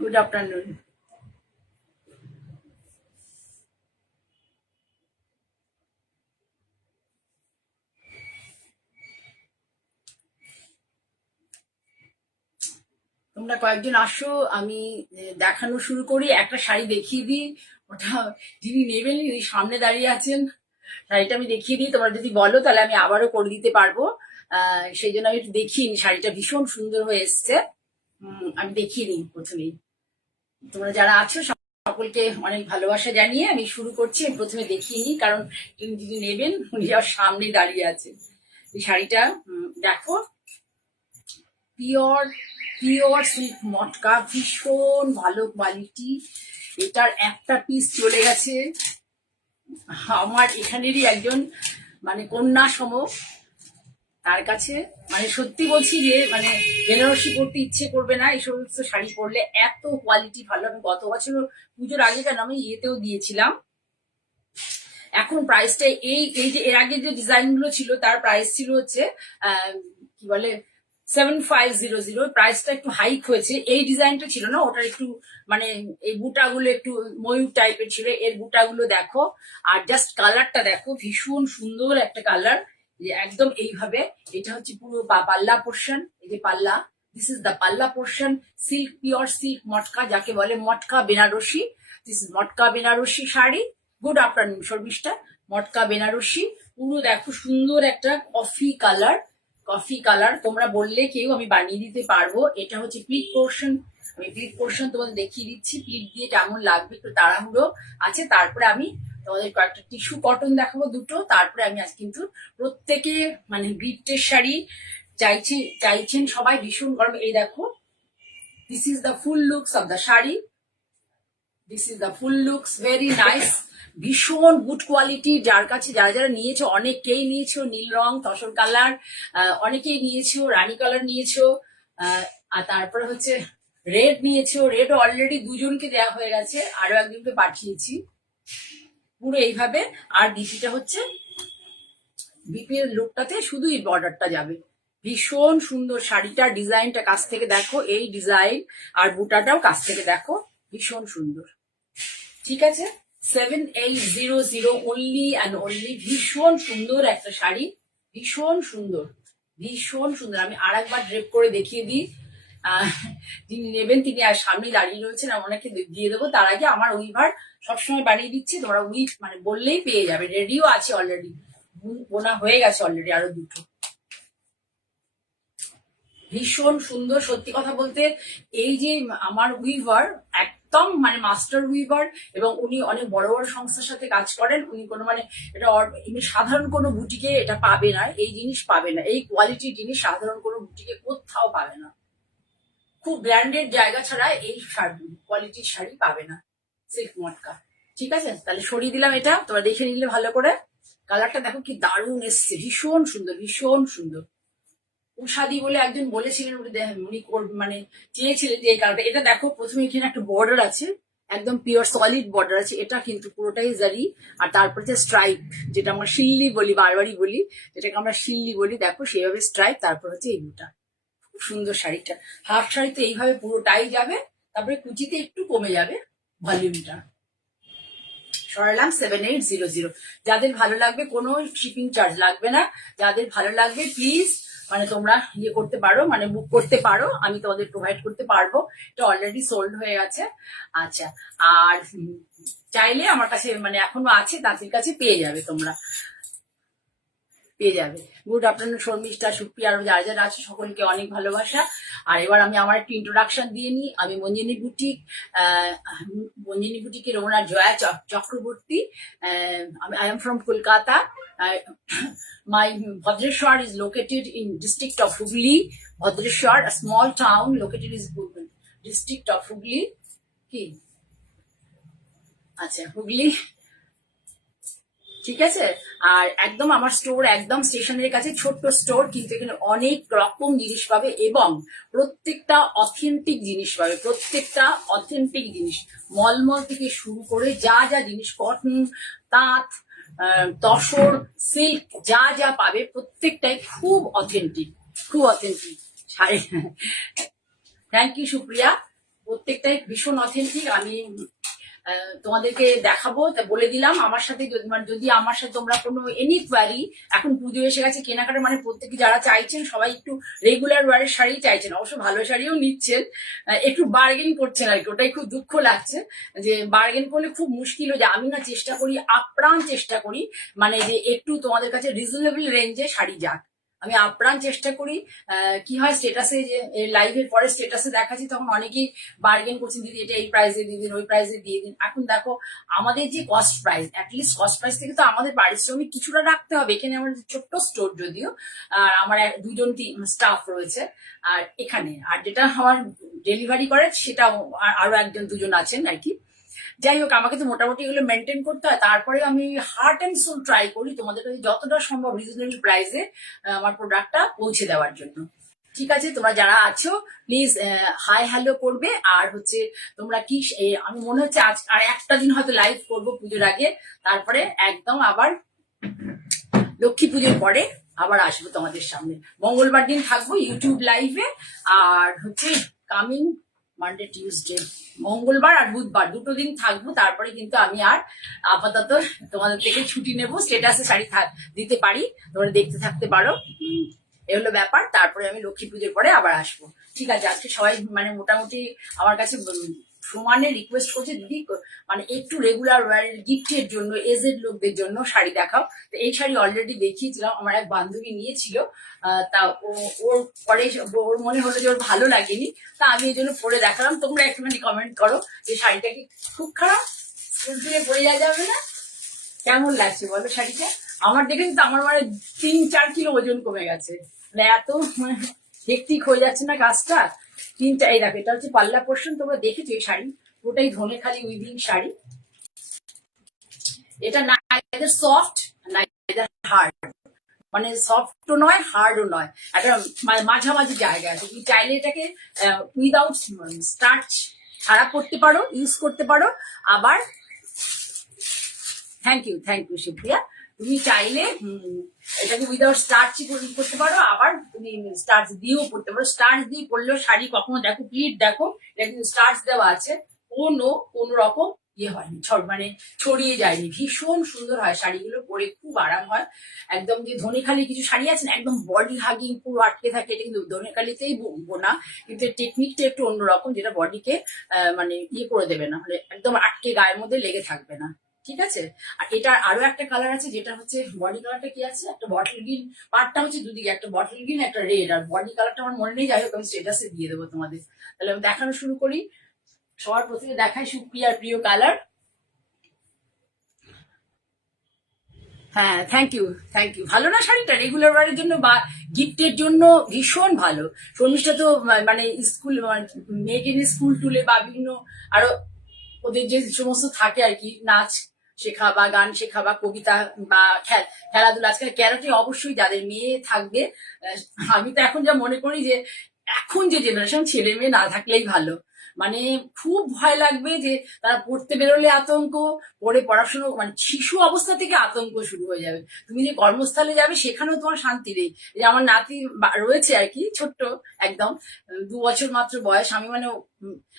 Good afternoon. তোমরা কয়েকজন আসো, আমি দেখানো শুরু করি। একটা শাড়ি দেখিয়ে দিই, ওটা যিনি নেবেন উনি সামনে দাঁড়িয়ে আছেন। শাড়িটা আমি দেখিয়ে দিই, তোমরা যদি বলো তাহলে আমি আবারও করে দিতে পারবো। সেই জন্য আমি একটু দেখিয়ে নিই, শাড়িটা ভীষণ সুন্দর হয়ে এসছে। আমি দেখিয়ে নিই প্রথমেই। তোমরা যারা আছো সকলকে অনেক ভালোবাসা জানিয়ে আমি শুরু করছি। আমি প্রথমে দেখিয়ে নিই, কারণ যিনি নেবেন উনি আর সামনে দাঁড়িয়ে আছেন। এই শাড়িটা দেখো, পিওর পিওর সিল্ক মটকা, ভীষণ ভালো কোয়ালিটি। এটার একটা পিস চলে গেছে আমার এখানেরই একজন মানে কন্যা সম, তার কাছে। মানে সত্যি বলছি যে মানে বেনারসি পরতে ইচ্ছে করবে না এই সমস্ত শাড়ি পরলে, এত কোয়ালিটি ভালো। আমি গত বছর পুজোর আগে কেন আমি ইয়েতেও দিয়েছিলাম। এখন প্রাইসটা এই এই যে এর আগে যে ডিজাইন গুলো ছিল তার প্রাইস ছিল হচ্ছে কি বলে 7500। প্রাইসটা একটু হাইক হয়েছে। এই ডিজাইনটা ছিল না, ওটার একটু মানে এই বুটাগুলো একটু ময়ূর টাইপের ছিল। এর বুটাগুলো দেখো, আর জাস্ট কালারটা দেখো, ভীষণ সুন্দর একটা কালার। যে একদম এইভাবে, এটা হচ্ছে পুরো পাল্লা পোর্শন। এই যে pallu, this is the pallu portion. Silk, pure silk matka, যাকে বলে matka Benarasi. This is matka Benarasi sari. Good afternoon Sharmistha. Matka Benarasi পুরো দেখো, সুন্দর একটা কফি কালার। কফি কালার তোমরা বললে কেউ আমি বানিয়ে দিতে পারবো। এটা হচ্ছে প্লিট পোর্শন। আমি প্লিট পোর্শন তোমাদের দেখিয়ে দিচ্ছি, প্লিট দিয়ে কেমন লাগবে। একটু তাড়াহুড়ো আছে, তারপরে আমি তোমাদের কয়েকটা টিস্যু কটন দেখাবো দুটো। তারপরে আমি আজ কিন্তু প্রত্যেকে মানে গিফটের শাড়ি চাইছেন সবাই ভীষণ গরম। এই দেখো, this is the full looks of the sari. This is the full looks, very nice, ভীষণ গুড কোয়ালিটি। যার কাছে যারা যারা নিয়েছো, অনেকেই নিয়েছো নীল রং, তসর কালার, অনেকেই নিয়েছো রানী কালার নিয়েছো, আর তারপরে হচ্ছে রেড নিয়েছো। রেড অলরেডি দুজনকে দেওয়া হয়ে গেছে, আরো একজনকে পাঠিয়েছি। পুরো এইভাবে। আর বিপিটা হচ্ছে, বিপির লুকটাতে শুধু এই বর্ডারটা যাবে। ভীষণ সুন্দর শাড়িটা, ডিজাইনটা কাছ থেকে দেখো, এই ডিজাইন আর বুটাটাও কাছ থেকে দেখো, ভীষণ সুন্দর। ঠিক আছে, 7800 অনলি অ্যান্ড অনলি। ভীষণ সুন্দর একটা শাড়ি, ভীষণ সুন্দর, ভীষণ সুন্দর। আমি আর একবার ড্রেপ করে দেখিয়ে দিই। যিনি নেবেন তিনি আর সামনে দাঁড়িয়ে রয়েছেন, ওনাকে দিয়ে দেবো। তার আগে আমার উইভার সবসময় বানিয়ে দিচ্ছি, ধরা উইভ মানে বললেই পেয়ে যাবে। রেডিও আছে অলরেডি, বোনা হয়ে গেছে অলরেডি আরো দুটো। ভীষণ সুন্দর। সত্যি কথা বলতে এই যে আমার উইভার একদম মানে মাস্টার উইভার, এবং উনি অনেক বড় বড় সংস্থার সাথে কাজ করেন। উনি কোনো মানে এটা সাধারণ কোনো বুটিকে এটা পাবে না, এই জিনিস পাবে না, এই কোয়ালিটির জিনিস সাধারণ কোনো বুটিকে কোথাও পাবে না। খুব ব্র্যান্ডেড জায়গা ছাড়া এই কোয়ালিটির শাড়ি পাবে না সিল্ক মটকা। ঠিক আছে, তাহলে সরিয়ে দিলাম এটা, তোমরা দেখে নিলে ভালো করে। কালারটা দেখো কি দারুণ এসছে, ভীষণ সুন্দর, ভীষণ সুন্দর। উষাদি বলে একজন বলেছিলেন, উনি মানে চেয়েছিলেন যে এই কালারটা। এটা দেখো, প্রথমে এখানে একটা বর্ডার আছে, একদম পিওর সলিড বর্ডার আছে। এটা কিন্তু পুরোটাই জারি, আর তারপরে যে স্ট্রাইপ, যেটা আমরা শিল্লি বলি, বারবারই বলি, যেটাকে আমরা শিল্লি বলি, দেখো সেইভাবে স্ট্রাইপ। তারপর হচ্ছে এই দুটা, খুব সুন্দর শাড়িটা। হাফ শাড়িতে এইভাবে পুরোটাই যাবে, তারপরে কুচিতে একটু কমে যাবে ভলিউমটা। সরালাম 7800। যাদের ভালো লাগবে, কোনো শিপিং চার্জ লাগবে না। যাদের ভালো লাগবে প্লিজ মানে তোমরা ইয়ে করতে পারো, মানে বুক করতে পারো, আমি তোমাদের প্রোভাইড করতে পারবো। এটা অলরেডি সোল্ড হয়ে গেছে। আচ্ছা, আর চাইলে আমার কাছে মানে এখনো আছে, তাদের কাছে পেয়ে যাবে, তোমরা পেয়ে যাবে। গুড আফটারনুন শর্মিষ্ঠা, সুপ্রিয়া, আরো যারা যারা আছে সকলকে অনেক ভালোবাসা। আর এবার আমি আমার একটু ইন্ট্রোডাকশন দিয়ে নিই। আমি মঞ্জিনী বুটিক, মঞ্জিনী বুটিকের owner Jaya Chakraborty. I am from Kolkata. My Bhadreshwar is located in district of Hooghly. Bhadreshwar, a small town located in district of Hooghly. কি আচ্ছা, হুগলি। ঠিক আছে, আর একদম আমার স্টোর একদম স্টেশনের কাছে, ছোট্ট স্টোর, কিন্তু এখানে অনেক রকম জিনিস পাবে এবং প্রত্যেকটা অথেন্টিক জিনিস পাবে। প্রত্যেকটা অথেন্টিক জিনিস, মলমল থেকে শুরু করে যা যা জিনিস, কটন, তাঁত, তসর, সিল্ক, যা যা পাবে প্রত্যেকটাই খুব অথেন্টিক, খুব authentic sari. Thank you Supriya. প্রত্যেকটাই ভীষণ অথেন্টিক। আমি তোমাদেরকে দেখাবো, তা বলে দিলাম। আমার সাথে যদি আমার সাথে তোমরা কোনো এনি কোয়ারি, এখন পুজো এসে গেছে, কেনাকাটা মানে প্রত্যেকে যারা চাইছেন সবাই একটু রেগুলার ওয়ারের শাড়ি চাইছেন, অবশ্য ভালো শাড়িও নিচ্ছেন, একটু বার্গেন করছেন আর কি। ওটাই খুব দুঃখ লাগছে যে বার্গেন করলে খুব মুশকিল হয়ে যায়। আমি না চেষ্টা করি, আপ্রাণ চেষ্টা করি, মানে যে একটু তোমাদের কাছে রিজনেবল রেঞ্জে শাড়ি যাক, আমি আপ্রাণ চেষ্টা করি। কি হয়, স্টেটাসে যে লাইভের পরে স্টেটাসে দেখাচ্ছি, তখন অনেকেই বার্গেন করছেন, দিদি এটা এই প্রাইসে দিয়ে দিন, ওই প্রাইসে দিয়ে দিন। এখন দেখো আমাদের যে cost price, at least cost price থেকে তো আমাদের পারিশ্রমিক কিছুটা রাখতে হবে। এখানে আমার ছোট্ট স্টোর যদিও, আর আমার দুজন স্টাফ রয়েছে, আর এখানে আর যেটা আমার ডেলিভারি করে সেটা আরো একজন দুজন আছেন আর কি। যাই হোক, আমাকে তো মোটামুটি এগুলো মেনটেন করতে হয়। তারপরে আমি হার্ট অ্যান্ড সোল ট্রাই করি তোমাদের কাছে যতটা সম্ভব রিজনেবল প্রাইসে আমার প্রোডাক্টটা পৌঁছে দেওয়ার জন্য। ঠিক আছে, তোমরা যারা আছো প্লিজ হাই হ্যালো করবে। আর হচ্ছে তোমরা কি, আমি মনে হচ্ছে আজ আর একটা দিন হয়তো লাইভ করবো পুজোর আগে, তারপরে একদম আবার লক্ষ্মী পুজোর পরে আবার আসবো তোমাদের সামনে। মঙ্গলবার দিন থাকবো ইউটিউব লাইভে, আর হচ্ছে কামিং মানডে টিউসডে, মঙ্গলবার আর বুধবার দুটো দিন থাকবো। তারপরে কিন্তু আমি আর আপাতত তোমাদের থেকে ছুটি নেবো, স্টেটাসে শাড়ি দিতে পারি, তোমরা দেখতে থাকতে পারো, এ হলো ব্যাপার। তারপরে আমি লক্ষ্মী পুজোর পরে আবার আসবো। ঠিক আছে, আজকে সবাই মানে মোটামুটি আমার কাছে সমানে রিকোয়েস্ট করছে, দিদি মানে একটু রেগুলার ওয়ারের গিফটের জন্য, এজেড লোকদের জন্য শাড়ি দেখাও। তো এই শাড়ি অলরেডি দেখিয়েছিলাম, আমার এক বান্ধবী নিয়েছিল, তা ওর পরে ওর মনে হলো যে ওর ভালো লাগেনি, তা আমি এই জন্য পরে দেখালাম। তোমরা একটুখানি কমেন্ট করো যে শাড়িটা কি খুব খারাপ, স্কুল থেকে পরে যাবে না, কেমন লাগছে বলো শাড়িটা? আমার দেখে কিন্তু আমার মানে 3-4 কিলো ওজন কমে গেছে, মানে এত মানে হেকটিক হয়ে যাচ্ছে না কাজটা। 3-4, এই দেখো এটা হচ্ছে পাল্লা পোর্শন, তোমরা দেখেছো এই শাড়ি, ওটাই ধনেখালি উইভিং শাড়ি। এটা নাইদার সফট নাইদার হার্ড, মানে সফটও নয় হার্ডও নয়, একটা মাঝামাঝি জায়গা আছে। তুমি চাইলে এটাকে উইদাউট স্টার্চ ছাড়া করতে পারো, ইউজ করতে পারো। আবার থ্যাংক ইউ সুপ্রিয়া, তুমি চাইলে এটাকে উইদাউট স্টার্চ করতে পারো, আবার তুমি স্টার্চ দিয়েও পড়তে পারো। স্টার্চ দিয়ে পড়লেও শাড়ি কখনো দেখো, প্লিট দেখো, এটা কিন্তু স্টার্চ দেওয়া আছে, কোনো রকম ইয়ে হয়নি, মানে ছড়িয়ে যায়নি, ভীষণ সুন্দর হয় শাড়িগুলো, পরে খুব আরাম হয়। একদম যে ধনেখালি কিছু শাড়ি আছে না, একদম বডি হাগিং পুরো আটকে থাকে, এটা কিন্তু ধনেখালিতেই বোনা, কিন্তু টেকনিকটা একটু অন্যরকম, যেটা বডিকে মানে ইয়ে করে দেবে না, মানে একদম আটকে গায়ের মধ্যে লেগে থাকবে না। ঠিক আছে, আর এটা আরো একটা কালার আছে, যেটা হচ্ছে বডি কালারটা কি আছে, একটা বটল গ্রিন, পার্টটা হচ্ছে দুদিকে, একটা বটল গ্রিন একটা রেড, আর বডি কালারটা আমার মনে নেই, যাই হোক আমি স্টেটাসে দিয়ে দেবো তোমাদের। তাহলে আমি দেখানো শুরু করি। সবার প্রথমে দেখাই সুপ্রিয়ার প্রিয় কালার। হ্যাঁ, থ্যাংক ইউ। ভালো না শাড়িটা? রেগুলার ওয়ারের জন্য বা গিফটের জন্য ভীষণ ভালো। শর্মিষ্ঠা তো মানে স্কুল, মেয়েকে নিয়ে স্কুল টুলে বা বিভিন্ন আরো ওদের যে সমস্ত থাকে আর কি, নাচ শেখা বা গান শেখা বা কবিতা বা খেলাধুলা, আজকাল ক্যারাটে অবশ্যই যাদের মেয়ে থাকবে। আমি তো এখন যা মনে করি যে এখন যে জেনারেশন, ছেলে মেয়ে না থাকলেই ভালো। মানে খুব ভয় লাগবে যে তারা পড়তে বেরোলে আতঙ্ক, পড়ে পড়াশুনো মানে শিশু অবস্থা থেকে আতঙ্ক শুরু হয়ে যাবে। তুমি যে কর্মস্থলে যাবে সেখানেও তোমার শান্তি নেই। যে আমার নাতি রয়েছে আর কি, ছোট্ট একদম, 2 বছর মাত্র বয়স। আমি মানে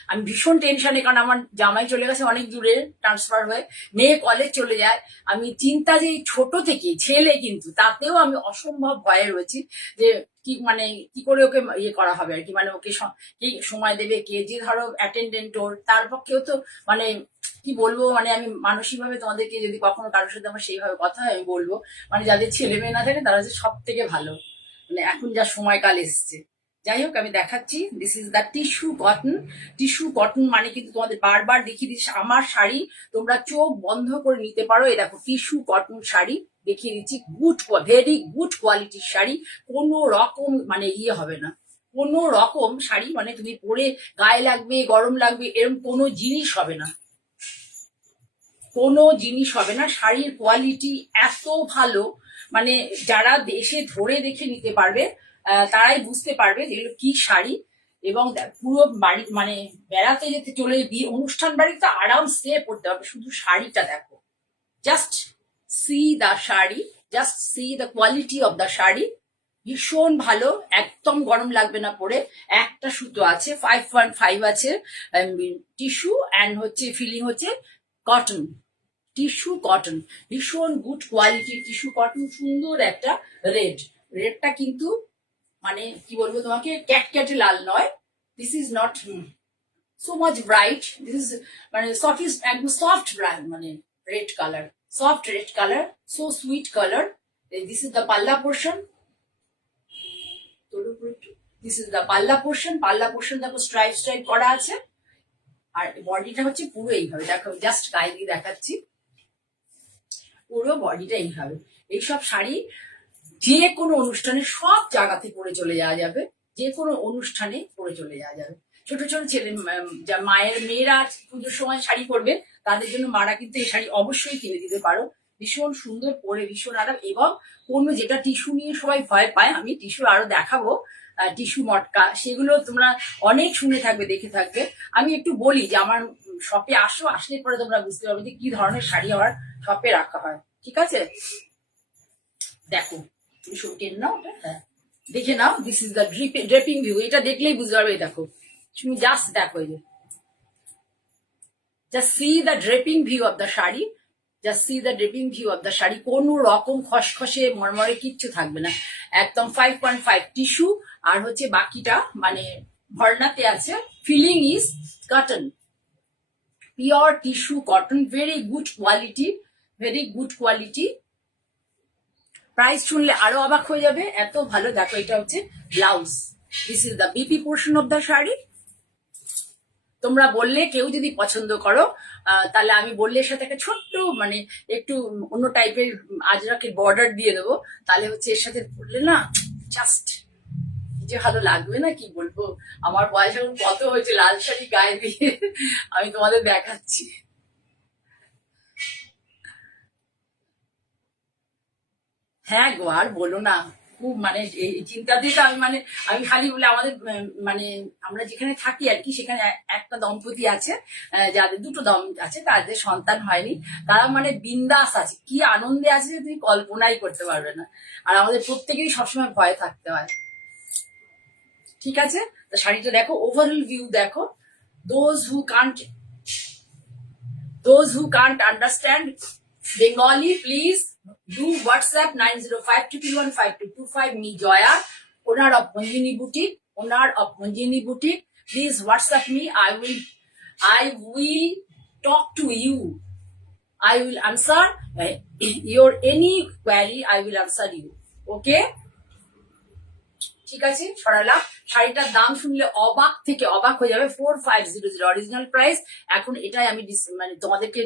আমি ভীষণ টেনশনে, কারণ আমার জামাই চলে গেছে অনেক দূরে ট্রান্সফার হয়ে, মেয়ে কলেজ চলে যায়। আমি চিন্তা যে ছোট থেকে ছেলে, কিন্তু তাতেও আমি অসম্ভব ভয়ে রয়েছি যে কি মানে কি করে ওকে ইয়ে করা হবে আর কি, মানে ওকে কি সময় দেবে কে, যে ধরো অ্যাটেন্ডেন্ট ওর, তার পক্ষেও তো মানে কি বলবো, মানে আমি মানসিকভাবে তোমাদেরকে যদি কখনো কারোর সাথে আমার সেইভাবে কথা হয় আমি বলবো, মানে যাদের ছেলে মেয়ে না থাকে তারা হচ্ছে সব থেকে ভালো, মানে এখন যা সময়কাল এসছে। যাই হোক, আমি দেখাচ্ছি, this is the tissue cotton, মানে কিন্তু তোমাদের বারবার দেখিয়ে দিচ্ছি আমার শাড়ি, তোমরা চোখ বন্ধ করে নিতে পারো। এই দেখো টিস্যু কটন শাড়ি দেখিয়ে দিচ্ছি, ভেরি গুড কোয়ালিটির শাড়ি, কোনো রকম মানে ইয়ে হবে না, কোনো রকম শাড়ি মানে তুমি পরে গায়ে লাগবে, গরম লাগবে, এরকম কোনো জিনিস হবে না, কোনো জিনিস হবে না। শাড়ির কোয়ালিটি এত ভালো, মানে যারা দেশে ধরে দেখে নিতে পারবে তারাই বুঝতে পারবে যে এগুলো কি শাড়ি। এবং পুরো বাড়ি মানে বেড়াতে যেতে চলে বিয়ে অনুষ্ঠান বাড়িতে আরামসে পড়তে হবে, শুধু শাড়িটা দেখো, just see the sari, just see the quality of the sari. ভীষণ ভালো, একদম গরম লাগবে না পরে। একটা সুতো আছে, 5.5 আছে টিস্যু, অ্যান্ড হচ্ছে ফিলিং হচ্ছে কটন, টিস্যু কটন, ভীষণ গুড কোয়ালিটি টিস্যু কটন। সুন্দর একটা রেডটা কিন্তু মানে কি বলবো তোমাকে, ক্যাটক্যাটে লাল নয়। This is not so much bright, this is মানে সফট, একদম সফট ব্রাউন, মানে red colour, soft red colour, so sweet colour. This is the pallu portion. This is the pallu portion. পাল্লা পোর্শন দেখো স্ট্রাইপ স্ট্রাইপ করা আছে, আর বডিটা হচ্ছে পুরো এইভাবে, দেখো জাস্ট গায়ে দিয়ে দেখাচ্ছি, পুরো বডিটা এইভাবে। এইসব শাড়ি যে কোনো অনুষ্ঠানে সব জায়গাতে পরে চলে যাওয়া যাবে, যে কোনো অনুষ্ঠানে পরে চলে যাওয়া যাবে। ছোট ছোট ছেলে, যা মায়ের মেয়েরা পুজোর সময় শাড়ি পরবে, তাদের জন্য মারা কিন্তু এই শাড়ি অবশ্যই কিনে দিতে পারো। ভীষণ সুন্দর, পরে ভীষণ আরাম। এবং কোনো যেটা টিস্যু নিয়ে সবাই ভয় পায়, আমি টিস্যু আরো দেখাবো, টিস্যু মটকা, সেগুলো তোমরা অনেক শুনে থাকবে, দেখে থাকবে। আমি একটু বলি যে আমার শপে আসো, আসলে পরে তোমরা বুঝতে পারবে যে কি ধরনের শাড়ি আমার শপে রাখা হয়। ঠিক আছে, দেখো তুমি সব টেন নাও, হ্যাঁ দেখে নাও। This is the draping view, এটা দেখলেই বুঝতে পারবে। দেখো তুমি জাস্ট দেখো, এই যে just see the draping view of the sari, just see the draping view of the sari. কোনো রকম খসখসে মরমরে কিচ্ছু থাকবে না, একদম 5.5 টিস্যু, আর হচ্ছে বাকিটা মানে ভরনাতে আছে। Filling is cotton, pure tissue cotton, very good quality, very good quality. Price শুনলে আরো অবাক হয়ে যাবে, এত ভালো। দেখো এটা হচ্ছে blouse, this is the BP portion of the sari. তোমরা বললে, কেউ যদি পছন্দ করো, তাহলে আমি বললে এর সাথে একটা ছোট্ট মানে একটু অন্য টাইপের আজরাকের বর্ডার দিয়ে দেবো, তাহলে হচ্ছে এর সাথে পড়লে না জাস্ট যে ভালো লাগবে না, কি বলবো। আমার বয়স এখন কত হয়েছে, লাল শাড়ি গায়ে দিয়ে আমি তোমাদের দেখাচ্ছি। হ্যাঁ গো, আর বলো না, খুব মানে এই চিন্তা দিয়ে তো আমি মানে আমি খালি বলে আমাদের মানে আমরা যেখানে থাকি আর কি, সেখানে একটা দম্পতি আছে, যাদের দুটো দম আছে, তাদের সন্তান হয়নি। তারা মানে বিন্দাস আছে, কি আনন্দে আছে যে তুমি কল্পনাই করতে পারবে না। আর আমাদের প্রত্যেকেরই সবসময় ভয় থাকতে হয়। ঠিক আছে, তো শাড়িটা দেখো, ওভারঅল ভিউ দেখো। Those who Kant Those who can't understand Bengali, please do WhatsApp 905 me Joya, owner of Manjini Boutique, Please WhatsApp me. I will talk to you. I will answer your any query. I will answer you. Okay? ঠিক আছে, সরালাম। শাড়িটার দাম শুনলে অবাক থেকে অবাক হয়ে যাবে। 4500 অরিজিনাল প্রাইস। এখন এটাই আমি মানে তোমাদেরকে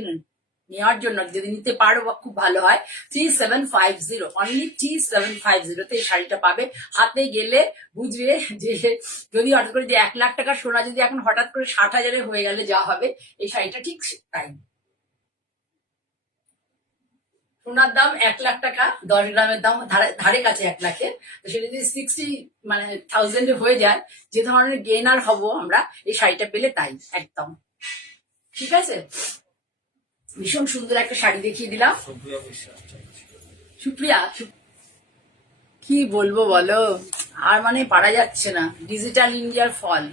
নেওয়ার জন্য, যদি নিতে পারো খুব ভালো হয়, 3750, অনলি 3750 তে এই শাড়িটা পাবে। হাতে গেলে বুঝবে যে যদি হঠাৎ করে যে 1 লাখ টাকার সোনা যদি এখন হঠাৎ করে 60,000 হয়ে গেলে যা হবে, এই শাড়িটা ঠিক তাই। সোনার দাম 1 লাখ টাকা, 10 গ্রামের দাম ধারে কাছে 1 লাখের। তো সেটা যদি 60 মানে 1000 হয়ে যায়, যে ধরনের গেনার হব আমরা এই শাড়িটা পেলে, তাই একদম ঠিক আছে। ভীষণ সুন্দর একটা শাড়ি দেখিয়ে দিলাম। সুপ্রিয়া, কি বলবো বলো, আর মানে পারা যাচ্ছে না। ডিজিটাল ইন্ডিয়ার ফল।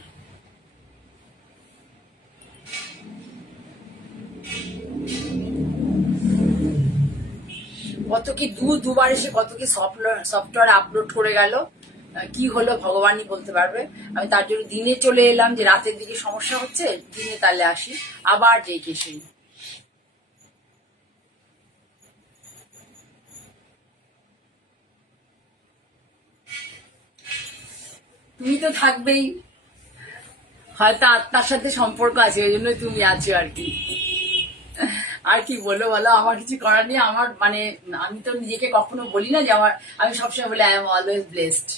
কত কি দুবার এসে কত কি সফটওয়্যার আপলোড করে গেল, কি হলো ভগবানই বলতে পারবে। আমি তার জন্য দিনে চলে এলাম, যে রাতের দিকে সমস্যা হচ্ছে, দিনে তাহলে আসি আবার যেই কে সেই। তুমি তো থাকবেই, হয়তো আত্মার সাথে সম্পর্ক আছে, ওই জন্য তুমি আছো আর কি। আর কি বলো বলো, আমার কিছু করার নেই। আমার মানে আমি তো নিজেকে কখনো বলি না যে আমি সবসময় বলি আই এম অলওয়েজ ব্লেসড,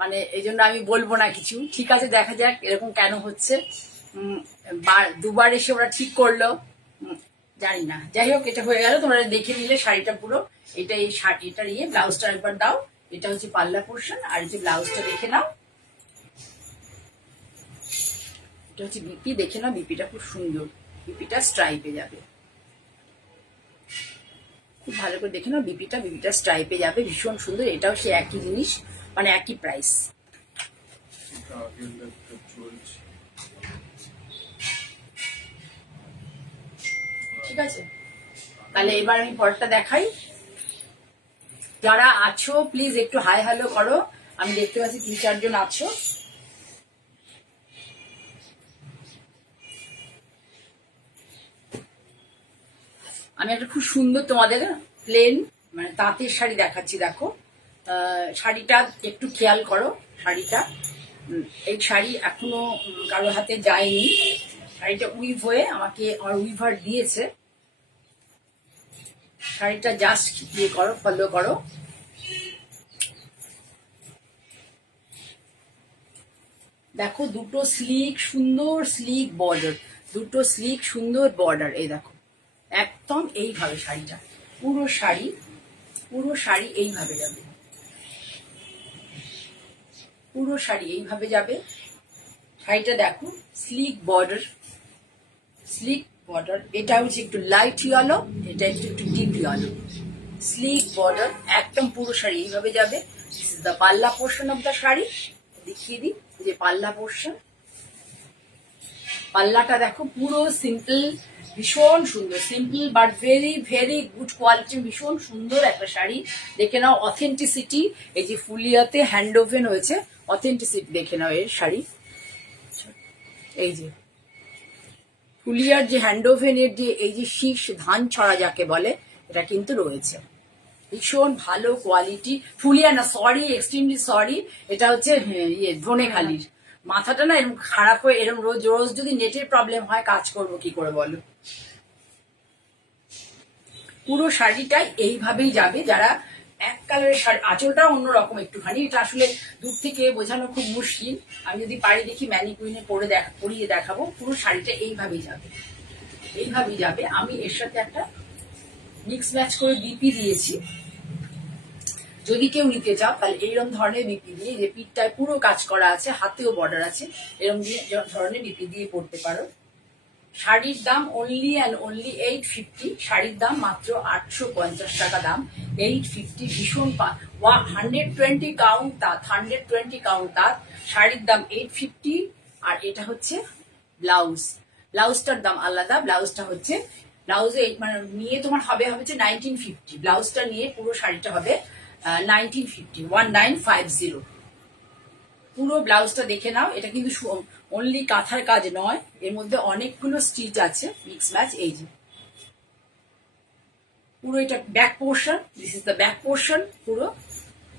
মানে এই জন্য আমি বলবো না কিছু। ঠিক আছে, দেখা যাক এরকম কেন হচ্ছে। দুবার এসে ওরা ঠিক করলো, জানি না। যাই হোক, এটা হয়ে গেল। তোমরা দেখে নিলে শাড়িটা পুরো। এটা এই শাড়িটার ব্লাউজটা একবার দাও। এটা হচ্ছে পাল্লা পোর্শন, আর হচ্ছে ব্লাউজটা দেখে নাও। এটা হচ্ছে বিপি, দেখে নাও। বিপিটা খুব সুন্দর, বিপিটা স্ট্রাইপে যাবে, খুব ভালো করে দেখে নাও। বিপিটা স্ট্রাইপে যাবে, ভীষণ সুন্দর। এটাও সে একই জিনিস, মানে একই প্রাইস। ঠিক আছে, তাহলে এবার আমি পরেরটা দেখাই। যারা আছো প্লিজ একটু হাই হ্যালো করো, আমি দেখতে পাচ্ছি 3-4 জন আছো। আমি একটা খুব সুন্দর তোমাদের প্লেন মানে তাঁতের শাড়ি দেখাচ্ছি, দেখো শাড়িটা একটু খেয়াল করো। শাড়িটা এই শাড়ি এখনো কারো হাতে যায়নি, শাড়িটা উইভ হয়ে আমাকে আমার উইভার দিয়েছে। শাড়িটা জাস্ট ইয়ে করো, ফলো করো। দেখো দুটো স্লিক সুন্দর স্লিক বর্ডার, দুটো স্লিক সুন্দর বর্ডার, এই দেখো একদম এইভাবে শাড়িটা, পুরো শাড়ি এইভাবে যাবে, পুরো শাড়ি এইভাবে যাবে। শাড়িটা দেখো স্লিক বর্ডার, স্লিক বর্ডার, এটা হচ্ছে একটু লাইট ইয়েলো, এটা একটু ডিপ ইয়েলো, স্লিক বর্ডার, একদম পুরো শাড়ি এইভাবে যাবে। This is the pallu portion of the sari. দেখিয়ে দিই যে পাল্লা পোর্শন, পাল্লাটা দেখো পুরো সিম্পল, ভীষণ সুন্দর, simple but very very good quality, ভীষণ সুন্দর একটা শাড়ি। দেখে নাও অথেন্টিসিটি, এই যে ফুলিয়াতে হ্যান্ড ওভেন হয়েছে, অথেন্টিসিটি দেখে নাও এর শাড়ি। এই যে ফুলিয়ার যে হ্যান্ড ওভেনের যে এই যে শীষ ধান ছড়া যাকে বলে, এটা কিন্তু রয়েছে, ভীষণ ভালো কোয়ালিটি। ফুলিয়া না, সরি, এক্সট্রিমলি সরি, এটা হচ্ছে ইয়ে ধনেখালির। মাথাটা না এরকম খারাপ হয়ে, এরকম রোজ রোজ যদি নেটের প্রবলেম হয় কাজ করব কি করে বলো। পুরো শাড়িটাই এইভাবেই যাবে। যারা এক কালারের শাড়ি, আঁচলটা অন্যরকম একটুখানি, এটা আসলে দূর থেকে বোঝানো খুব মুশকিল, আমি যদি পারি দেখি ম্যানিকুইনে পরিয়ে দেখাবো। পুরো শাড়িটা এইভাবেই যাবে, এইভাবেই যাবে। আমি এর সাথে একটা মিক্স ম্যাচ করে বিপি দিয়েছি, যদি কেউ নিতে চাও তাহলে এইরকম ধরনের বিপি দিয়ে, যে পিঠটায় পুরো কাজ করা আছে, হাতেও বর্ডার আছে, এরকম দিয়ে ধরনের বিপি দিয়ে পড়তে পারো। শাড়ির দাম অনলি অ্যান্ড অনলি 850, শাড়ির দাম মাত্র 850 টাকা দাম, 850। ভীষণ 120 কাউন্ট তাঁত, 120 কাউন্ট তাঁত, শাড়ির দাম 850। আর এটা হচ্ছে ব্লাউজ, ব্লাউজটার দাম আলাদা, ব্লাউজটা হচ্ছে ব্লাউজে মানে নিয়ে তোমার হবে হচ্ছে 1950, ব্লাউজটা নিয়ে পুরো শাড়িটা হবে 1950, 1950। পুরো ব্লাউজটা দেখে নাও। এটা কিন্তু অনলি কাঁথার কাজ নয়, এর মধ্যে অনেকগুলো স্টিচ আছে মিক্স ম্যাচ। এই যে পুরো এটা back portion, this is the back portion, পুরো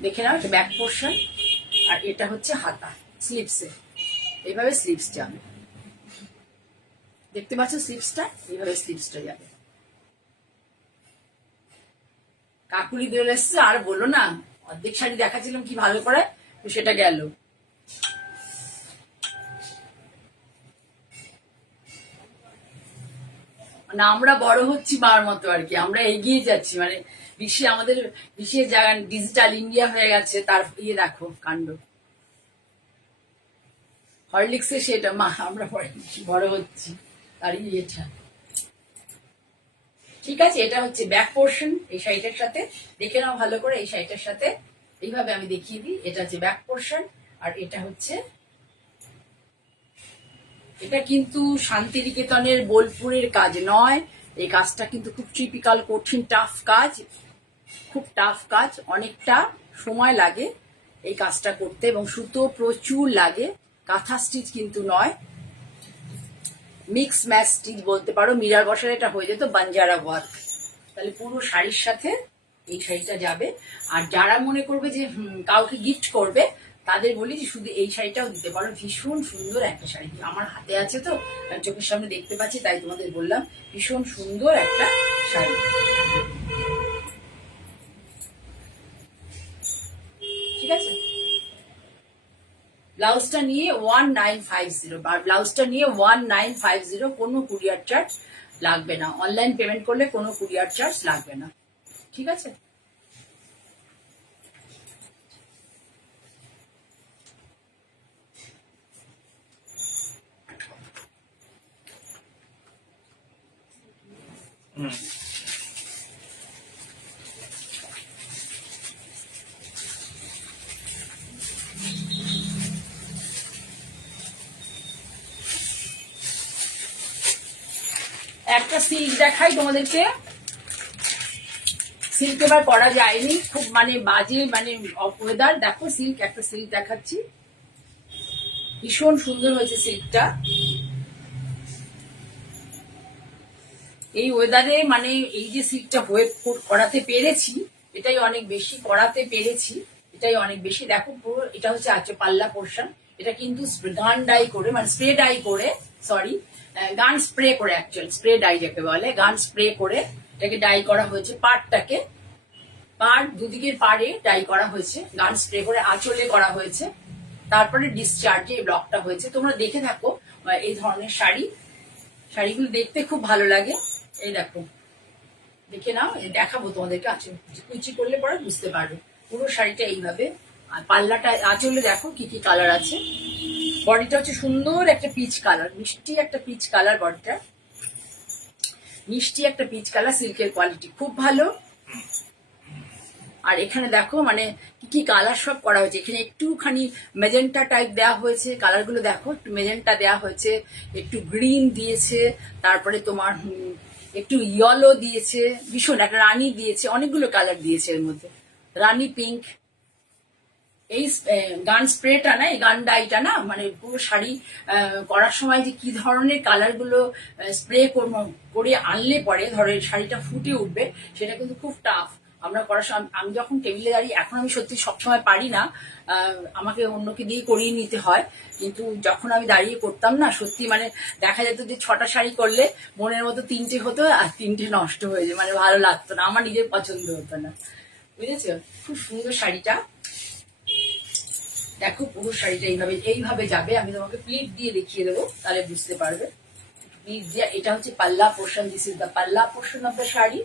দেখে নাও, এটা ব্যাক পোর্শন। আর এটা হচ্ছে হাতা স্লিপসে, এইভাবে স্লিপস যাবে, দেখতে পাচ্ছ স্লিপসটা, এইভাবে স্লিপসটা যাবে। কাকুলি বেরোলে এসছে, আর বলো না, অর্ধেক শাড়ি দেখাচ্ছিলাম কি ভালো করে, তো সেটা গেল। মানে আমরা বড় হচ্ছি মার মতো আর কি, আমরা এগিয়ে যাচ্ছি, মানে বিশ্বে আমাদের বিশ্বের জায়গা ডিজিটাল ইন্ডিয়া হয়ে গেছে, তার ইয়ে দেখো কাণ্ড। হরলিক্সে সেটা মা, আমরা বড় হচ্ছি তার ইয়েটা। ঠিক আছে, এটা হচ্ছে ব্যাক পোর্শন এই শাড়িটার সাথে, দেখে নাও ভালো করে। এই শাড়িটার সাথে এইভাবে আমি দেখিয়ে দিই, এটা হচ্ছে ব্যাক পোর্শন। আর এটা হচ্ছে, এটা কিন্তু শান্তিনিকেতনের বোলপুরের কাজ নয়, এই কাজটা কিন্তু খুব টিপিক্যাল, কঠিন, টাফ কাজ, খুব টাফ কাজ, অনেকটা সময় লাগে এই কাজটা করতে, এবং সুতো প্রচুর লাগে, কাঁথা স্টিচ কিন্তু নয়, মিক্স ম্যাচ স্টিচ বলতে পারো। মিরার বসার এটা হয়ে যেত বাঞ্জারা ওয়ার্ক। তাহলে পুরো শাড়ির সাথে এই শাড়িটা যাবে। আর যারা মনে করবে যে কাউকে গিফট করবে, তাদের বলি যে শুধু এই শাড়িটাও দিতে পারো, ভীষণ সুন্দর একটা শাড়ি, আমার হাতে আছে তো চোখের সামনে দেখতে পাচ্ছি, তাই তোমাদের বললাম, ভীষণ সুন্দর একটা শাড়ি। ঠিক আছে, ব্লাউজটা নিয়ে 1950, আর ব্লাউজটা নিয়ে 1950, কোনো কুরিয়ার চার্জ লাগবে না, অনলাইন পেমেন্ট করলে কোনো কুরিয়ার চার্জ লাগবে না। ঠিক আছে, একটা সিল্ক দেখাই তোমাদেরকে। সিল্ক এবার করা যায়নি, খুব মানে বাজে মানে ওয়েদার। দেখো সিল্ক, একটা সিল্ক দেখাচ্ছি, ভীষণ সুন্দর হয়েছে সিল্কটা। এই ওয়েদারে মানে এই যে সিল্কটা করাতে পেরেছি, এটাই অনেক বেশি করাতে পেরেছি, এটাই অনেক বেশি। দেখো পুরো এটা হচ্ছে আছে পাল্লা পোর্শন। এটা কিন্তু গান ডাই করে, মানে স্প্রে ডাই করে, সরি গান স্প্রে করে, অ্যাকচুয়ালি স্প্রে ডাই যাকে বলে, গান স্প্রে করে এটাকে ডাই করা হয়েছে। পাড়টাকে দুদিকের পাড়ে ডাই করা হয়েছে, গান স্প্রে করে আঁচলে করা হয়েছে, তারপরে ডিসচার্জে এই ব্লকটা হয়েছে। তোমরা দেখে থাকো এই ধরনের শাড়িগুলো দেখতে খুব ভালো লাগে। এই দেখো, দেখে নাও, দেখাবো তোমাদেরকে। আঁচল কুচি করলে পরে বুঝতে পারবে। পুরো শাড়িটা এইভাবে, আর পাল্লাটা আঁচলে দেখো কি কি কালার আছে। বডিটা হচ্ছে সুন্দর একটা পিচ কালার, মিষ্টি একটা পিচ কালার, বডিটা মিষ্টি একটা পিচ কালার। সিল্কের কোয়ালিটি খুব ভালো। আর এখানে দেখো মানে কি কি কালার সব করা হয়েছে। এখানে একটুখানি মেজেন্টা টাইপ দেওয়া হয়েছে, কালারগুলো দেখো, একটু মেজেন্টা দেওয়া হয়েছে, একটু গ্রিন দিয়েছে, তারপরে তোমার একটু ইয়েলো দিয়েছে, ভীষণ একটা রানী দিয়েছে, অনেকগুলো কালার দিয়েছে এর মধ্যে, রানী পিঙ্ক। এই গান স্প্রেটা না, এই গান ডাইটা না, মানে পুরো শাড়ি করার সময় যে কি ধরনের কালারগুলো স্প্রে করে আনলে পরে ধরো শাড়িটা ফুটে উঠবে, সেটা কিন্তু খুব টাফ। আমরা করার সময়, আমি যখন টেবিলে দাঁড়িয়ে, এখন আমি সত্যি সবসময় পারি না, আমাকে অন্যকে দিয়ে করিয়ে নিতে হয়, কিন্তু যখন আমি দাঁড়িয়ে করতাম না, সত্যি মানে দেখা যেত যে 6টা শাড়ি করলে মনের মতো 3টে হতো, আর 3টে নষ্ট হয়ে যায়, মানে ভালো লাগতো না, আমার নিজের পছন্দ হতো না, বুঝেছো? খুব সুন্দর শাড়িটা। দেখো পুরো শাড়িটা এইভাবে যাবে। আমি তোমাকে প্লিট দিয়ে দেখিয়ে দেবো, তাহলে বুঝতে পারবে। প্লিট দিয়ে, এটা হচ্ছে পাল্লা portion, this is the pallu portion of the sari.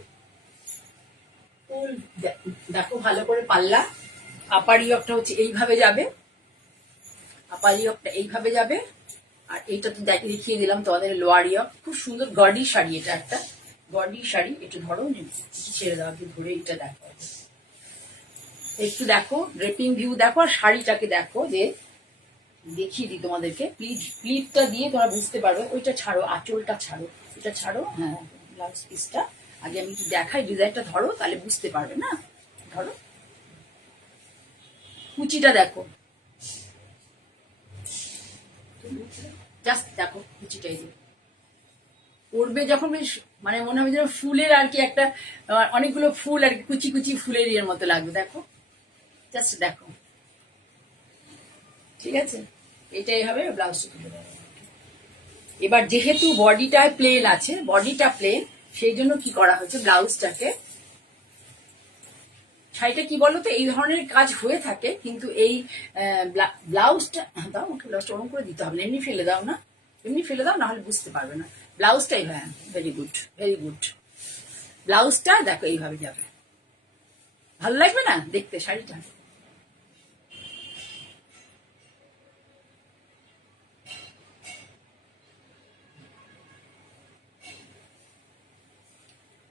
দেখো ভালো করে পাল্লা। আপার ইয়কটা হচ্ছে এইভাবে যাবে, আপার ইয়কটা এইভাবে যাবে। আর এইটা তো দেখিয়ে দিলাম তোমাদের লোয়ার ইয়ক। খুব সুন্দর গডি শাড়ি, এটা একটা গডি শাড়ি। একটু ধরো, ছেড়ে দেওয়া, ধরে এটা দেখো, একটু দেখো ড্রেপিং ভিউ দেখো, আর শাড়িটাকে দেখো, যে দেখিয়ে দিই তোমাদেরকে। প্লিটটা দিয়ে তোমরা বুঝতে পারবে। ওইটা ছাড়ো, আঁচলটা ছাড়ো, এটা ছাড়ো, হ্যাঁ ব্লাউজ পিসটা আগে আমি একটু দেখাই, ডিজাইনটা ধরো, তাহলে বুঝতে পারবে না। ধরো, কুচিটা দেখো, জাস্ট দেখো কুচিটাই দিয়ে পড়বে যখন, বেশ মানে মনে হবে যেন ফুলের আর কি একটা, অনেকগুলো ফুল আর কি, কুচি কুচি ফুলের ইয়ের মতো লাগবে। দেখো, জাস্ট দেখো, ঠিক আছে? এটাই হবে ব্লাউজটা। এবার যেহেতু বডিটা প্লেন আছে, বডিটা প্লেন, সেই জন্য কি করা হচ্ছে, ব্লাউজটাকে, শাড়িটা কি বলতো, এই ধরনের কাজ হয়ে থাকে, কিন্তু এই ব্লাউজটা দাও, ব্লাউজটা ওরকম করে দিতে হবে না, এমনি ফেলে দাও না, এমনি ফেলে দাও, না হলে বুঝতে পারবে না। ব্লাউজটাই, হ্যাঁ ভেরি গুড, ভেরি গুড। ব্লাউজটা দেখো এইভাবে যাবে, ভালো লাগবে না দেখতে শাড়িটা?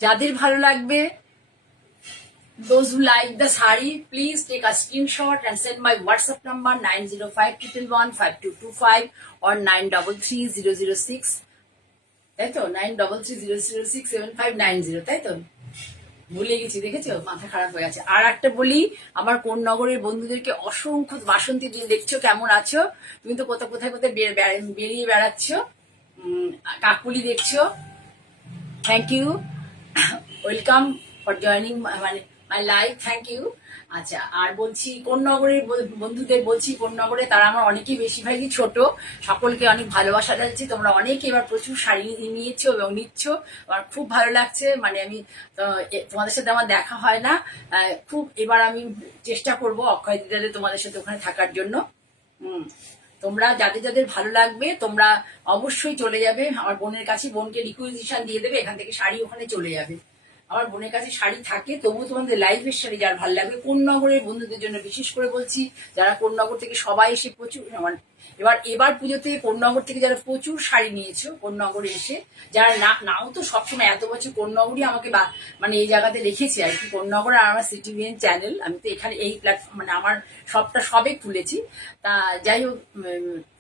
যাদের ভালো লাগবে, those who like the sari, please take a screenshot and send my WhatsApp number 9051115225 or 933006, তাই তো 9330067590, তাই তো? ভুলে গেছি, দেখেছো, মাথা খারাপ হয়ে গেছে। আর একটা বলি, আমার কোন্নগরের বন্ধুদেরকে অসংখ্য, বাসন্তী তুমি দেখছো কেমন আছো, তুমি তো কোথায় কোথায় কোথায় বেরিয়ে বেড়াচ্ছ, কাকুলি দেখছো, thank you, welcome for joining মানে মাই লাইফ, থ্যাংক ইউ। আচ্ছা, আর বলছি কোন্নগরের বন্ধুদের বলছি, কোন্নগরে তারা আমার অনেকেই বেশিরভাগই ছোট, সকলকে অনেক ভালোবাসা যাচ্ছে। তোমরা অনেকে এবার প্রচুর শাড়ি নিয়েছো এবং নিচ্ছ, আমার খুব ভালো লাগছে। মানে আমি তোমাদের সাথে আমার দেখা হয় না, খুব এবার আমি চেষ্টা করবো অক্ষয় দিদারে তোমাদের সাথে ওখানে থাকার জন্য। তোমরা যাদের যাদের ভালো লাগবে, তোমরা অবশ্যই চলে যাবে আমার বোনের কাছে, বোনকে রিকুইজিশন দিয়ে দেবে, এখান থেকে শাড়ি ওখানে চলে যাবে। আমার বোনের কাছে শাড়ি থাকে, তবুও তোমাদের লাইফের শাড়ি যার ভালো লাগবে, কোন্নগরের বন্ধুদের জন্য বিশেষ করে বলছি, যারা কোন্নগর থেকে সবাই এসে প্রচুর আমার এবার এবার পুজোতে কোন্নগর থেকে যারা প্রচুর শাড়ি নিয়েছো, কোন্নগরে এসে যারা নাও তো সবসময় এত বছর কোন্নগরই আমাকে মানে এই জায়গাতে রেখেছে আর কি। কোন্নগর আর আমার সিটিভিএন চ্যানেল, আমি তো এখানে এই প্ল্যাটফর্ম মানে আমার সবে খুলেছি। তা যাই হোক,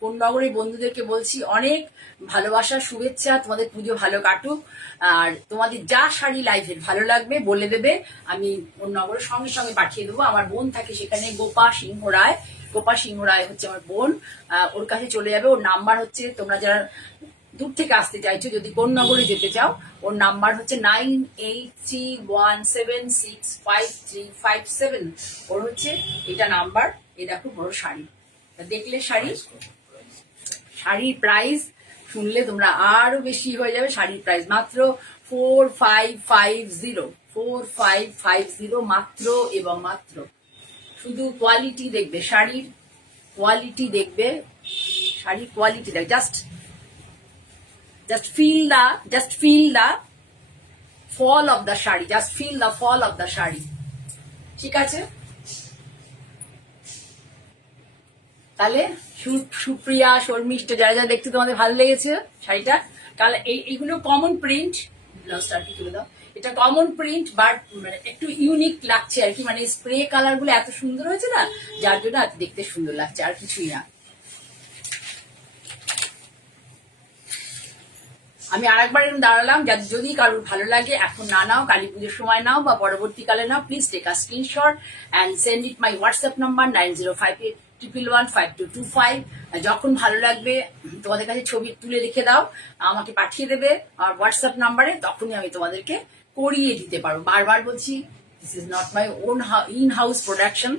কোন্নগরের বন্ধুদেরকে বলছি অনেক ভালোবাসা, শুভেচ্ছা, তোমাদের পুজো ভালো কাটুক। আর তোমাদের যা শাড়ি লাইফের ভালো লাগবে বলে দেবে, আমি কোন্নগরের সঙ্গে সঙ্গে পাঠিয়ে দেবো। আমার বোন থাকে সেখানে, গোপা সিংহ রায়। গোপা সিংহ রায় হচ্ছে আমার বোন, ওর কাছে চলে যাবে। ওর নাম্বার হচ্ছে, তোমরা যারা দূর থেকে আসতে চাইছো, যদি কোন্নগরে যেতে চাও, ওর নাম্বার হচ্ছে 9831765357। ওর হচ্ছে এটা নাম্বার। এই দেখো বড় শাড়ি, দেখলে শাড়ির প্রাইস শুনলে তোমরা আরো বেশি হয়ে যাবে। শাড়ির প্রাইস মাত্র 4550 মাত্র এবং মাত্র। শুধু কোয়ালিটি দেখবে, শাড়ির কোয়ালিটি দেখবে, শাড়ির কোয়ালিটি দেখ, just feel the fall of the sari, just feel the fall of the sari. ঠিক আছে, তাহলে সুপ্রিয়া, শর্মিষ্ঠ, যারা যারা দেখতে তোমাদের ভালো লেগেছে শাড়িটা, তাহলে এইগুলো কমন প্রিন্ট। ব্লাউজটা আর কি তুলে দাও। এটা কমন প্রিন্ট বাট মানে একটু ইউনিক লাগছে আর কি, মানে স্প্রে কালার গুলো এত সুন্দর হয়েছে না, যার জন্য দেখতে সুন্দর লাগছে, আর কিছুই না। আমি আরেকবার দাঁড়ালাম, যদি কারোর ভালো লাগে এখন না নাও, কালী পুজোর সময় নাও বা পরবর্তীকালে নাও, please take a screenshot and send it my WhatsApp number 9058115225। যখন ভালো লাগবে তোমাদের কাছে ছবি তুলে রেখে দাও, আমাকে পাঠিয়ে দেবে আমার হোয়াটসঅ্যাপ নাম্বারে, তখনই আমি তোমাদেরকে করিয়ে দিতে পারবো। বারবার বলছি, this is not my own in house production,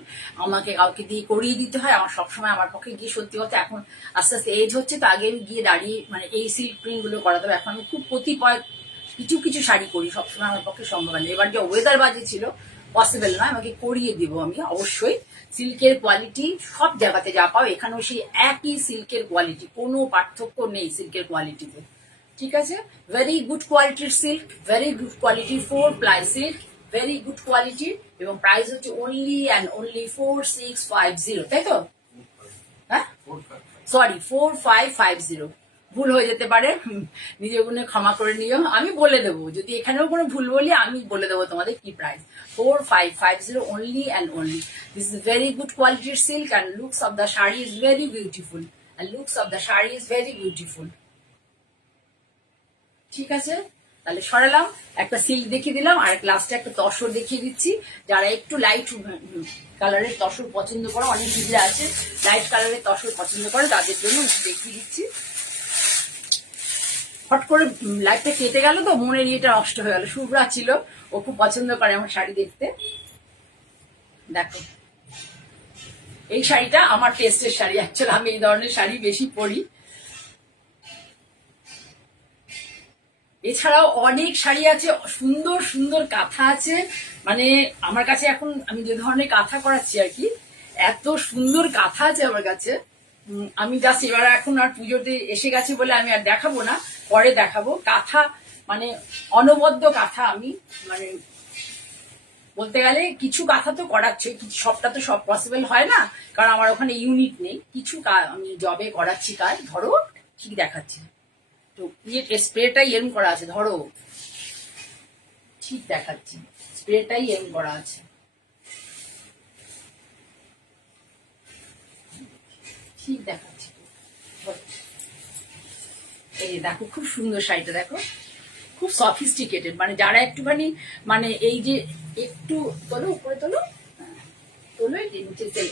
আমাকে কাউকে দিয়ে করিয়ে দিতে হয়। আমার সবসময় আমার পক্ষে গিয়ে, সত্যি কথা এখন আস্তে আস্তে এজ হচ্ছে, তো আগে আমি গিয়ে দাঁড়িয়ে মানে এই সিল্ক প্রিন্ট গুলো করাতে হবে। এখন আমি খুব কতিপয় কিছু শাড়ি করি, সবসময় আমার পক্ষে সম্ভব হয় না। এবার যে ওয়েদার বাজে ছিল, পসিবল নয়, আমাকে করিয়ে দিব আমি অবশ্যই। সিল্কের কোয়ালিটি সব জায়গাতে যা পাও, এখানেও সেই একই সিল্কের কোয়ালিটি, কোনো পার্থক্য নেই সিল্কের কোয়ালিটিতে। ঠিক আছে, ভেরি গুড কোয়ালিটির silk, very good quality 4 ply silk, very good quality, এবং প্রাইস হচ্ছে অনলি অ্যান্ড অনলি 4650, তাই তো? হ্যাঁ, সরি 4550, ভুল হয়ে যেতে পারে, নিজে গুনে ক্ষমা করে নিও। আমি বলে দেবো, যদি এখানেও কোনো ভুল বলি আমি বলে দেবো তোমাদের কি price. 4550 only and only. This is very good quality silk and looks of the shari is very beautiful. ঠিক আছে, তাহলে সরালাম, একটা সিল্ক দেখিয়ে দিলাম, আর লাস্টে একটা তসর দেখিয়ে দিচ্ছি। যারা একটু লাইট কালারের তসর পছন্দ করো, অনেক দিদিরা আছে লাইট কালারের তসর পছন্দ করে, তাদের জন্য দেখিয়ে দিচ্ছি। হট করে লাইটটা কেটে গেল তো মনের ইয়েটা নষ্ট হয়ে গেল। শুভ্রা ছিল, ও খুব পছন্দ করে আমার শাড়ি দেখতে। দেখো, এই শাড়িটা আমার টেস্টের শাড়ি, অ্যাকচুয়ালি আমি এই ধরনের শাড়ি বেশি পরি। এছাড়াও অনেক শাড়ি আছে, সুন্দর সুন্দর কাঁথা আছে, মানে আমার কাছে এখন আমি যে ধরনের কাঁথা করাচ্ছি আর কি, এত সুন্দর কাঁথা আছে আমার কাছে। আমি জাস্ট এবার এখন আর পুজোতে এসে গেছে বলে আমি আর দেখাবো না, পরে দেখাবো। কাঁথা মানে অনবদ্য কাঁথা, আমি মানে বলতে গেলে কিছু কাঁথা তো করাচ্ছে, সবটা তো সব পসিবল হয় না, কারণ আমার ওখানে ইউনিট নেই। কিছু আমি জবে করাচ্ছি কাজ, ধরো ঠিক দেখাচ্ছি তো, স্প্রেটাই এরম করা আছে, ধরো ঠিক দেখাচ্ছি, স্প্রেটাই এরম করা আছে, ঠিক দেখাচ্ছি। এই দেখো, খুব সুন্দর শাড়িটা দেখো, খুব সফিস্টিকেটেড, মানে যারা একটুখানি মানে এই যে একটু তোলো, উপরে তোলো, তোলো,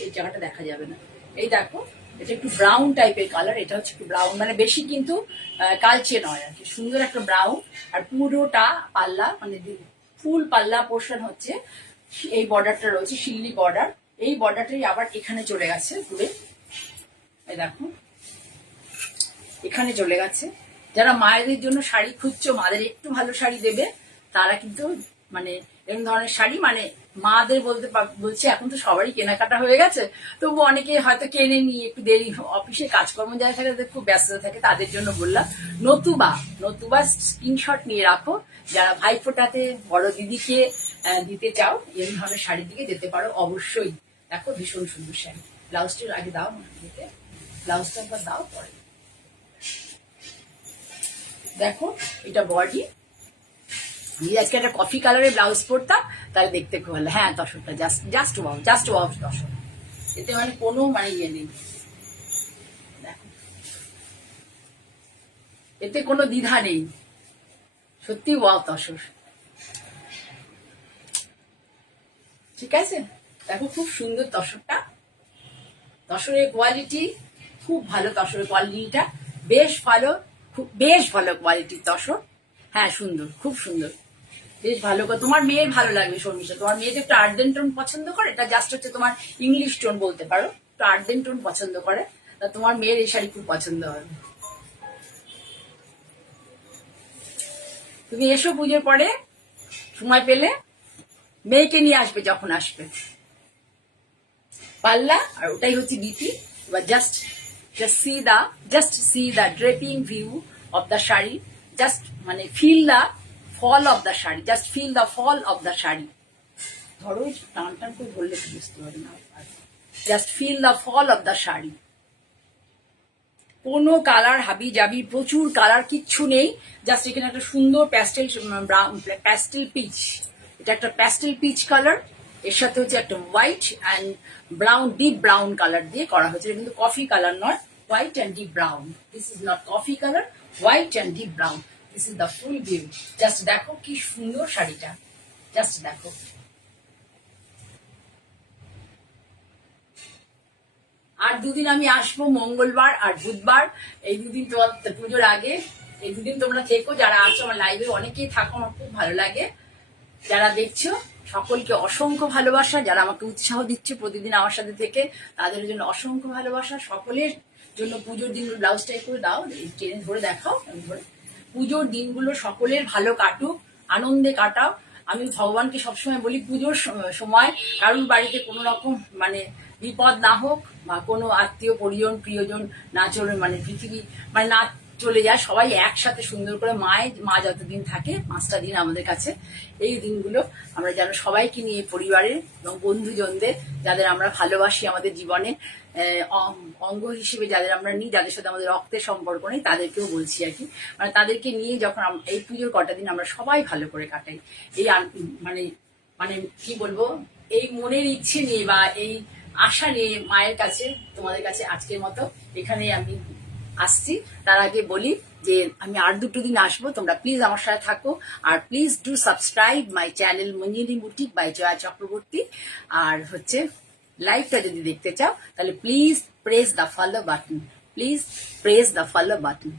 এই জায়গাটা দেখা যাবে না। এই দেখো, এটা একটু ব্রাউন টাইপের কালার, এটা হচ্ছে একটু ব্রাউন, মানে বেশি কিন্তু কালচে নয় আর কি, সুন্দর একটা ব্রাউন। আর পুরোটা পাল্লা মানে ফুল পাল্লা পোর্শন হচ্ছে, এই বর্ডারটা রয়েছে শিল্লি বর্ডার, এই বর্ডারটাই আবার এখানে চলে গেছে ঘুরে। এই দেখো, এখানে চলে গেছে। যারা মায়েদের জন্য শাড়ি খুঁজছো, মাদের একটু ভালো শাড়ি দেবে, তারা কিন্তু মানে এরকম ধরনের শাড়ি, মানে মাদের বলছি, এখন তো সবারই কেনাকাটা হয়ে গেছে, তবু অনেকে হয়তো কেনে নিয়ে একটু দেরি, অফিসে কাজকর্ম যারা থাকে তাদের খুব ব্যস্ত থাকে, তাদের জন্য বললাম। নতুবা স্ক্রিনশট নিয়ে রাখো, যারা ভাইফোঁটাতে বড় দিদিকে দিতে চাও, এরকম ধরনের শাড়ির দিকে যেতে পারো অবশ্যই। দেখো, ভীষণ সুন্দর শাড়ি। ব্লাউজটির আগে দাও দিতে, ব্লাউজটা একবার দাও পরে। দেখো এটা বডি। যদি আজকে একটা কফি কালারের ব্লাউজ পরতাম তাহলে দেখতে খুব ভালো। হ্যাঁ তসরটা জাস্ট ওয়াও তসর, এতে মানে কোনো মানে ইয়ে নেই, দেখো এতে কোনো দ্বিধা নেই, সত্যি ওয়াও তসর। ঠিক আছে, দেখো খুব সুন্দর তসরটা, তসরের কোয়ালিটি খুব ভালো, তসরের কোয়ালিটিটা বেশ ভালো কোয়ালিটির তসর। হ্যাঁ সুন্দর, খুব সুন্দর, বেশ ভালো। তোমার মেয়ের ভালো লাগবে শর্মিষ্ঠা, তোমার মেয়ে তো একটু আর্ডেন টোন পছন্দ করে, এটা জাস্ট হচ্ছে তোমার ইংলিশ টোন বলতে পারো, একটু আর্ডেন টোন পছন্দ করে, তা তোমার মেয়ের এই শাড়ি খুব পছন্দ হবে। তুমি এসো পুজোর পরে সময় পেলে, মেয়েকে নিয়ে আসবে যখন আসবে। পাল্লা আর ওটাই হচ্ছে ডিপি। এবার just see the draping view of the sari, just মানে feel the fall of the sari, just feel the fall of the sari. ধরো টান টান করে বললে বুঝতে পারবে না, just feel the fall of the sari. কোনো কালার হাবি জাবি প্রচুর কালার কিচ্ছু নেই, জাস্ট এখানে একটা সুন্দর প্যাস্টেল পিচ, এটা একটা প্যাস্টেল পিচ কালার, এর সাথে হচ্ছে একটা white and brown, deep brown colour দিয়ে করা হয়েছে, কিন্তু কফি কালার নয়, white and deep brown. This is not coffee colour, white and deep brown, this is the full view. Just দেখো কি সুন্দর শাড়িটা, জাস্ট দেখো। আর দুদিন আমি আসবো, মঙ্গলবার আর বুধবার, এই দুদিন তোমার পুজোর আগে, এই দুদিন তোমরা থেকো, যারা আছো আমার লাইভে অনেকেই থাকো, আমার খুব ভালো লাগে। যারা দেখছো সকলকে অসংখ্য ভালোবাসা, যারা আমাকে উৎসাহ দিচ্ছে প্রতিদিন আমার সাথে থেকে, তাদের জন্য অসংখ্য ভালোবাসা। সকলের জন্য পুজোর দিন ব্লাউজটা করে দাও, টেনে ধরে দেখাও, ধরে পুজোর দিনগুলো সকলের ভালো কাটুক, আনন্দে কাটাও। আমি ভগবানকে সবসময় বলি পুজোর সময় কারোর বাড়িতে কোনো রকম মানে বিপদ না হোক, বা কোনো আত্মীয় পরিজন প্রিয়জন না চলে, মানে পৃথিবী মানে না চলে যায়, সবাই একসাথে সুন্দর করে মা যতদিন থাকে 5টা দিন আমাদের কাছে, এই দিনগুলো আমরা যেন সবাইকে নিয়ে, পরিবারের এবং বন্ধুজনদের যাদের আমরা ভালোবাসি, আমাদের জীবনে অঙ্গ হিসেবে যাদের আমরা নিই, যাদের সাথে আমাদের রক্তের সম্পর্ক নেই, তাদেরকেও বলছি আর কি, মানে তাদেরকে নিয়ে যখন এই পুজোর কটা দিন আমরা সবাই ভালো করে কাটাই, এই মানে মানে কি বলবো, এই মনের ইচ্ছে নিয়ে বা এই আশা নিয়ে মায়ের কাছে, তোমাদের কাছে আজকের মতো এখানেই আমি আসছি। তার আগে বলি যে আমি আর 2 দিন আসবো, তোমরা প্লিজ আমার সাথে থাকো, আর please do subscribe my channel Manjini boutique by Jaya Chakraborty. আর হচ্ছে লাইভটা যদি দেখতে চাও তাহলে please press the follow button, please press the follow button.